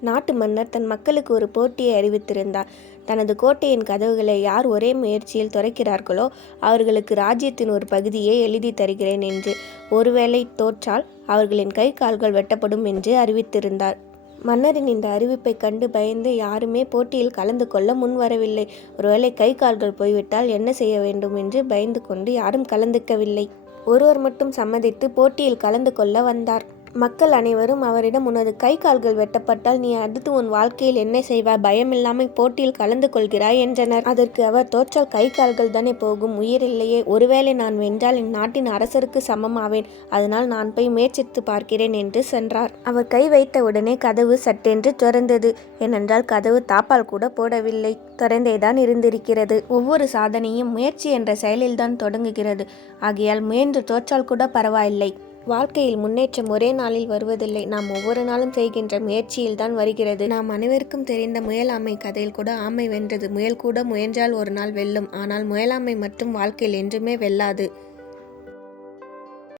நாட்டு மன்னர் தன் மக்களுக்கு ஒரு போட்டியை அறிவித்திருந்தார். தனது கோட்டையின் கதவுகளை யார் ஒரே முயற்சியில் துறக்கிறார்களோ அவர்களுக்கு ராஜ்யத்தின் ஒரு பகுதியை எழுதி தருகிறேன் என்று. ஒருவேளை தோற்றால் அவர்களின் கை கால்கள் வெட்டப்படும் என்று அறிவித்திருந்தார். மன்னரின் இந்த அறிவிப்பை கண்டு பயந்து யாருமே போட்டியில் கலந்து கொள்ள முன்வரவில்லை ஒருவேளை கை கால்கள் போய்விட்டால் என்ன செய்ய வேண்டும் என்று பயந்து கொண்டு யாரும் கலந்துக்கவில்லை. ஒருவர் மட்டும் சம்மதித்து போட்டியில் கலந்து கொள்ள வந்தார். மக்கள் அனைவரும் அவரிடம் உனது கை கால்கள் வெட்டப்பட்டால் நீ அடுத்து உன் வாழ்க்கையில் என்ன செய்வாய்? பயமில்லாமல் போட்டியில் கலந்து கொள்கிறாய் என்றனர். அதற்கு அவர் தோற்றால் கை கால்கள் தானே போகும். உயிர் இல்லையே. ஒருவேளை நான் வென்றால் என் நாட்டின் அரசருக்கு சமமாவேன். அதனால் நான் போய் முயற்சித்து பார்க்கிறேன் என்று சென்றார். அவர் கை வைத்த உடனே கதவு சட்டென்று திறந்தது. ஏனென்றால் கதவு தாப்பால் கூட போடவில்லை. திறந்தேதான் இருந்திருக்கிறது. ஒவ்வொரு சாதனையும் முயற்சி என்ற செயலில்தான் தொடங்குகிறது. ஆகையால் முயன்று தோற்றால் கூட பரவாயில்லை. வாழ்க்கையில் முன்னேற்றம் ஒரே நாளில் வருவதில்லை. நாம் ஒவ்வொரு நாளும் செய்கின்ற முயற்சியில் தான் வருகிறது. நாம் அனைவருக்கும் தெரிந்த முயலாமை கதையில் கூட ஆமை வென்றது. முயல் கூட முயன்றால் ஒரு நாள் வெல்லும். ஆனால் முயலாமை மட்டும் வாழ்க்கையில் என்றுமே வெல்லாது.